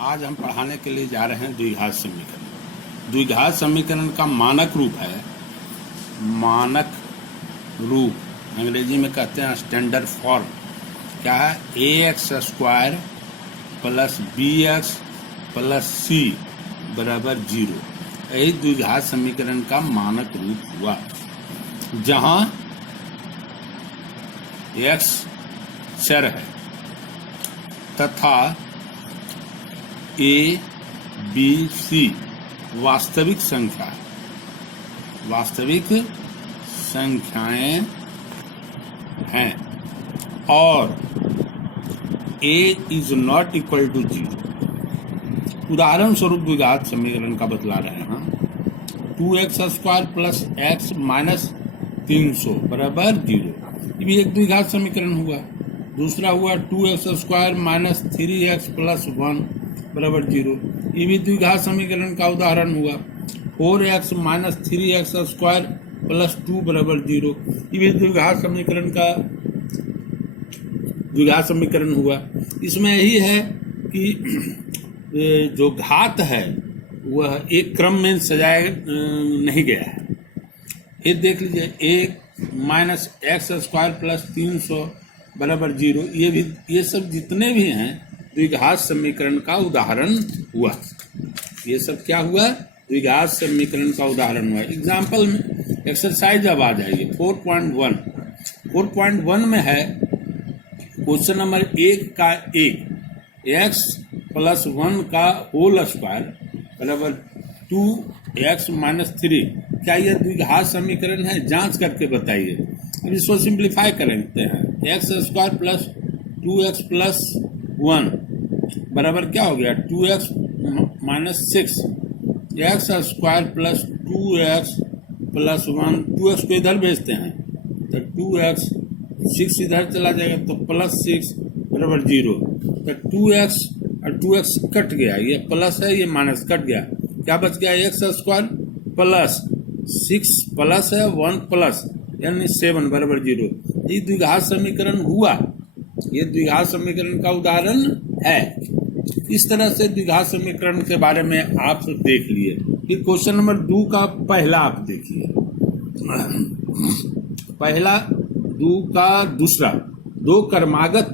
आज हम पढ़ाने के लिए जा रहे हैं द्विघात समीकरण। द्विघात समीकरण का मानक रूप है, मानक रूप अंग्रेजी में कहते हैं स्टैंडर्ड फॉर्म। क्या है? A X square plus B X plus C बराबर 0। यही द्विघात समीकरण का मानक रूप हुआ, जहां एक्स चर है तथा ए बी सी वास्तविक संख्या है, वास्तविक संख्याएं हैं और ए इज नॉट इक्वल टू 0। उदाहरण स्वरूप द्विघात समीकरण का बतला रहे हैं। 2x square plus x minus 300 बराबर 0। ये भी एक द्विघात समीकरण हुआ। दूसरा हुआ 2x square minus 3x plus 1 बराबर 0। ये भी द्विघात समीकरण का उदाहरण हुआ। 4x minus 3x square plus 2 बराबर 0। ये भी द्विघात समीकरण हुआ। इसमें यही है कि जो घात है वह एक क्रम में सजाया नहीं गया है। ये देख लीजिए, एक माइनस एक्स स्क्वायर प्लस 300 बराबर 0। ये सब जितने भी हैं द्विघात समीकरण का उदाहरण हुआ। ये सब क्या हुआ? द्विघात समीकरण का उदाहरण हुआ। एग्जाम्पल में एक्सरसाइज अब आ जाइए। 4.1 में है क्वेश्चन नंबर 1 का 1 एक्स प्लस 1 का होल स्क्वायर बराबर 2x माइनस 3। क्या यह द्विघात समीकरण है? जांच करके बताइए। अब इसको सिंप्लीफाई करते हैं। X square plus 2x plus 1 बराबर क्या हो गया? 2x minus 6। X square plus 2x plus 1, 2x को इधर भेजते हैं तो 2x, 6 इधर चला जाएगा तो प्लस 6 बराबर 0। तो 2x और 2x कट गया, ये प्लस है ये माइनस कट गया। क्या बच गया? एक्स स्क्वायर प्लस 6 प्लस है 1 प्लस यानी 7 बराबर 0। ये द्विघात समीकरण हुआ। ये द्विघात समीकरण का उदाहरण है। इस तरह से द्विघात समीकरण के बारे में आप देख लिए। फिर क्वेश्चन नंबर 2 का पहला आप देखिए। पहला 2 का दूसरा, दो क्रमागत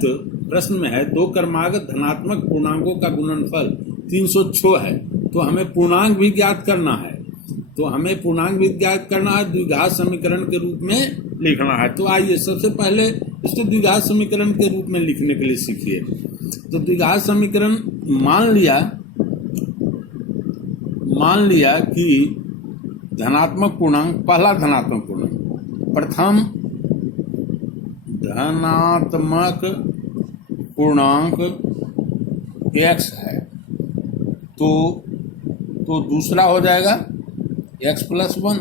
प्रश्न में है, दो क्रमागत धनात्मक पूर्णांकों का गुणनफल 306 है। तो हमें पूर्णांक भी ज्ञात करना है। द्विघात समीकरण के रूप में लिखना है। तो आइए सबसे पहले इसको द्विघात समीकरण के रूप में लिखने के लिए सीखिए। तो द्विघात समीकरण मान लिया कि धनात्मक पूर्णांक, पहला धनात्मक पूर्णांक, प्रथम धनात्मक पूर्णांक x है तो दूसरा हो जाएगा x प्लस 1।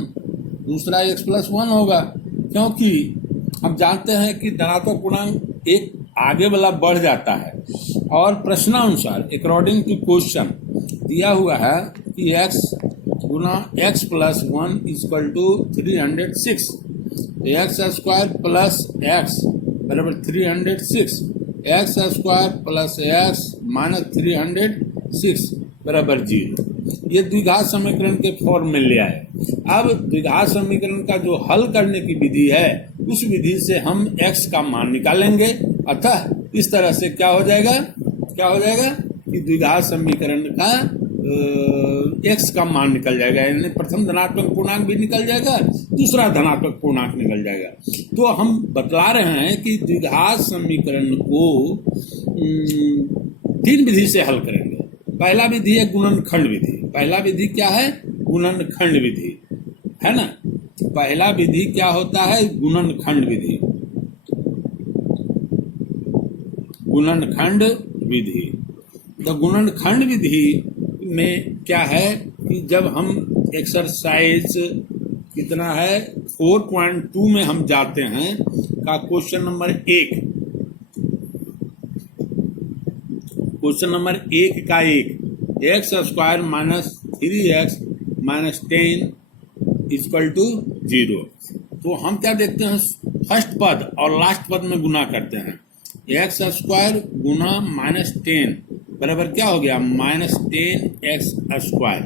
दूसरा x प्लस 1 होगा, क्योंकि हम जानते हैं कि धनात्मक पूर्णांक एक आगे वाला बढ़ जाता है। और प्रश्नानुसार अकॉर्डिंग टू क्वेश्चन दिया हुआ है कि x गुना x plus 1 equal to 306। X square plus x बराबर 306। X square plus x minus 306 बराबर 0। ये द्विघात समीकरण के फॉर्म में ले आए। अब द्विघात समीकरण का जो हल करने की विधि है, उस विधि से हम x का मान निकालेंगे। अतः इस तरह से क्या हो जाएगा कि द्विघात समीकरण का x का मान निकल जाएगा। यानी प्रथम धनात्मक पूर्णांक भी निकल जाएगा, दूसरा धनात्मक पूर्णांक निकल जाएगा। तो हम बतला रहे हैं कि द्विघात समीकरण को 3 विधि से हल करेंगे। पहला विधि है गुणनखंड विधि। पहला विधि क्या है? गुणनखंड विधि, है ना। पहला विधि क्या होता है? गुणनखंड विधि। गुणनखंड विधि। तो गुणनखंड विधि में क्या है कि जब हम एक्सरसाइज कितना है 4.2 में हम जाते हैं का क्वेश्चन नंबर 1, क्वेश्चन नंबर 1 का 1 x square minus 3x minus 10 equal to 0। तो हम क्या देखते हैं? फर्स्ट पद और लास्ट पद में गुना करते हैं। एक्स स्क्वायर गुना माइनस 10 बराबर क्या हो गया -10x²।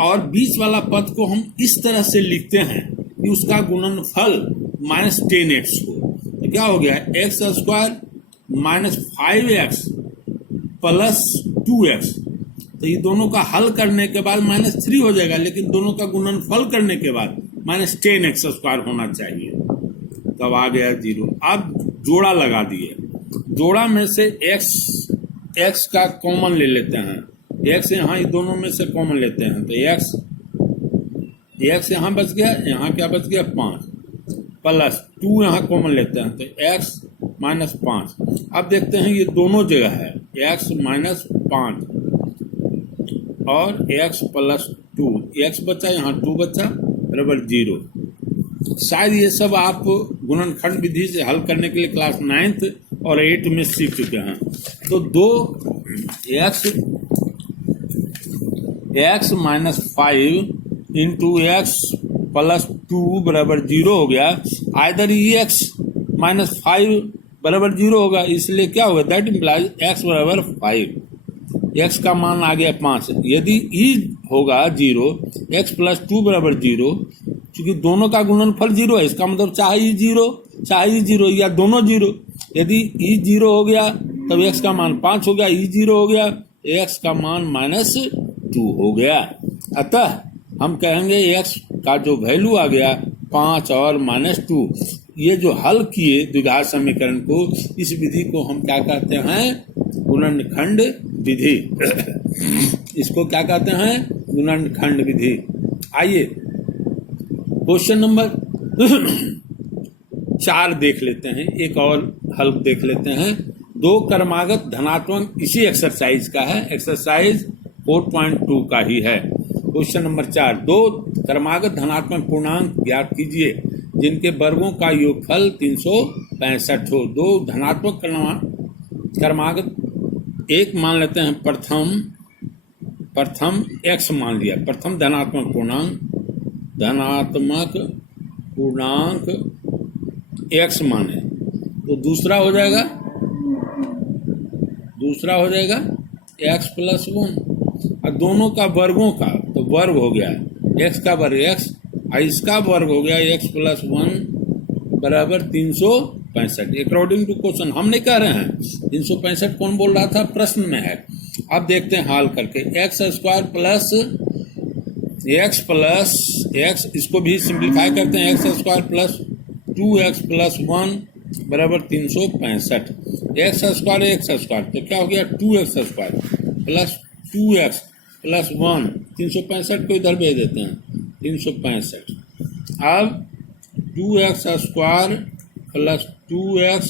और बीच वाला पद को हम इस तरह से लिखते हैं कि उसका गुणनफल -10x हो, तो क्या हो गया x² -5x + 2x। तो ये दोनों का हल करने के बाद -3 हो जाएगा, लेकिन दोनों का गुणनफल करने के बाद -10x² होना चाहिए, तब आ गया 0। अब जोड़ा लगा दिए, जोड़ा में से x का कॉमन ले लेते हैं, x यहाँ ये दोनों में से कॉमन लेते हैं, तो x यहाँ बच गया, यहाँ क्या बच गया 5 + 2 यहाँ कॉमन लेते हैं, तो x -5। अब देखते हैं ये दोनों जगह है x -5 और x + 2, x बचा यहाँ 2 बचा बराबर 0। शायद ये सब आप गुणनखंड विधि से हल करने के लिए क्लास 9th और 8 में सीख चुके हैं। तो 2x -5 इंटू x + 2 बराबर 0 हो गया। आइदर x -5 बराबर 0 होगा, इसलिए क्या होगा दैट इम्प्लाइज x बराबर 5। x का मान आ गया 5। यदि e होगा 0, x + 2 बराबर 0, क्योंकि दोनों का गुणनफल 0 है, इसका मतलब चाहे e 0 या दोनों 0। यदि e 0 हो गया तब x का मान 5 हो गया, e 0 हो गया x का मान -2 हो गया। अतः हम कहेंगे x का जो वैल्यू आ गया 5 और -2। ये जो हल किए द्विघात समीकरण को, इस विधि को हम क्या कहते हैं गुणनखंड विधि। इसको क्या कहते हैं गुणनखंड विधि। आइए क्वेश्चन नंबर 4 देख लेते हैं, एक और हल देख लेते हैं। 2 क्रमागत धनात्मक इसी एक्सरसाइज का है, एक्सरसाइज 4.2 का ही है। क्वेश्चन नंबर 4, 2 क्रमागत धनात्मक पूर्णांक ज्ञात कीजिए जिनके वर्गों का योगफल 365 हो। 2 धनात्मक क्रमागत, एक मान लेते हैं प्रथम x मान लिया, प्रथम धनात्मक पूर्णांक x माने, तो दूसरा हो जाएगा x + 1 और दोनों का वर्गों का, तो वर्ग हो गया x का वर्ग x और इसका वर्ग हो गया x + 1 बराबर 365। अकॉर्डिंग टू क्वेश्चन, हम नहीं कह रहे हैं, 365 कौन बोल रहा था प्रश्न में है। अब देखते हैं हाल करके, x² + x, इसको भी सिंप्लीफाई करते हैं, x² + 2x + 1 बराबर 365। x² तो क्या हो गया 2x² + 2x + 1, 365 को इधर भेज देते हैं 365। अब 2x² + 2x,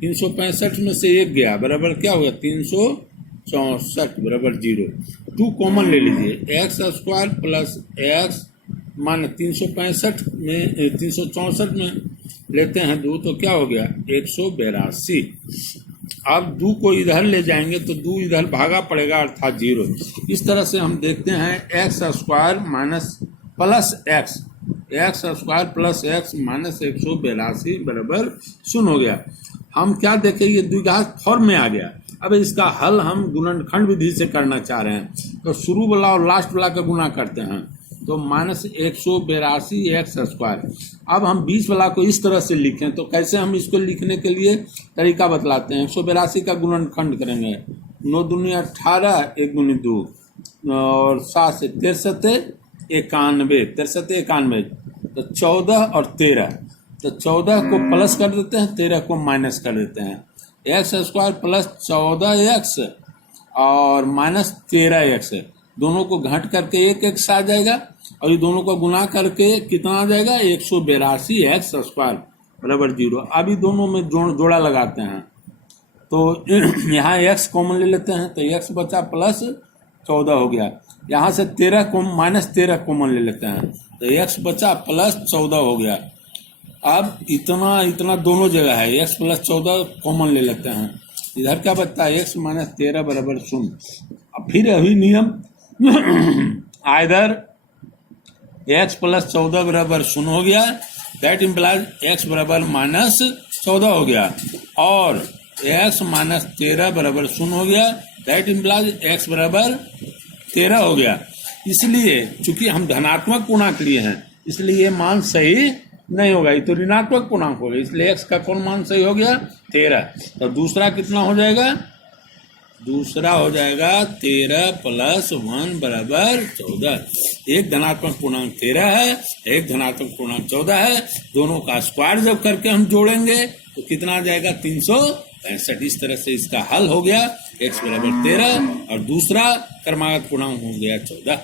365 में से 1 गया बराबर क्या होगा 364 बराबर 0। 2 कॉमन ले लीजिए, x² + x मान 365 में 364 में लेते हैं 2, तो क्या हो गया 182। अब 2 को इधर ले जाएंगे तो 2 इधर भागा पड़ेगा अर्थात 0। इस तरह से हम देखते हैं x² + x + x -182 बराबर 0 हो गया। हम क्या देखें, ये द्विघात फॉर्म में आ गया। अब इसका हल हम गुणनखंड विधि से करना चाह रहे हैं, तो शुरू वाला और लास्ट वाला का गुना करते हैं, तो -182x²। अब हम बीच वाला को इस तरह से लिखें, तो कैसे हम इसको लिखने के लिए तरीका बतलाते हैं। 182 का गुणनखंड करेंगे, 9 दूनी 18, 1 दूनी 2 और 7 से 63 91, तो 14 और 13, तो 14 को प्लस कर देते हैं, 13 को माइनस कर देते हैं। x² + 14x और -13x, दोनों को घट करके 1x आ जाएगा और ये दोनों को गुना करके कितना आ जाएगा 182x² बराबर 0। अभी दोनों में जोड़ा लगाते हैं, तो यहाँ x कॉमन ले लेते हैं, तो x बचा प्लस 14 हो गया। यहाँ से 13 को -13 कॉमन ले लेते हैं, तो x बचा प्लस 14 हो गया। अब इतना दोनों जगह है, x + 14 कॉमन ले लेते हैं, इधर क्या बचता है x - 13 बराबर 0। अब फिर अभी नियम आइदर x + 14 बराबर 0 हो गया, दैट इम्प्लाइज x बराबर -14 हो गया, और x - 13 बराबर 0 हो गया, दैट इम्प्लाइज x बराबर 13 हो गया। इसलिए चूंकि हम धनात्मक पूर्णांक लिए हैं इसलिए ये मान सही नहीं होगा, ये तो ऋणात्मक पूर्णांक हो गया, इसलिए x का कौन मान सही हो गया 13। तो दूसरा कितना हो जाएगा, दूसरा हो जाएगा 13 + 1 बराबर 14। एक धनात्मक पूर्णांक 13 है, एक धनात्मक पूर्णांक 14 है, दोनों का स्क्वायर जब करके हम जोड़ेंगे तो कितना आ जाएगा 365। इस तरह से इसका हल हो गया, x बराबर 13 और दूसरा क्रमागत पूर्णांक हो गया 14।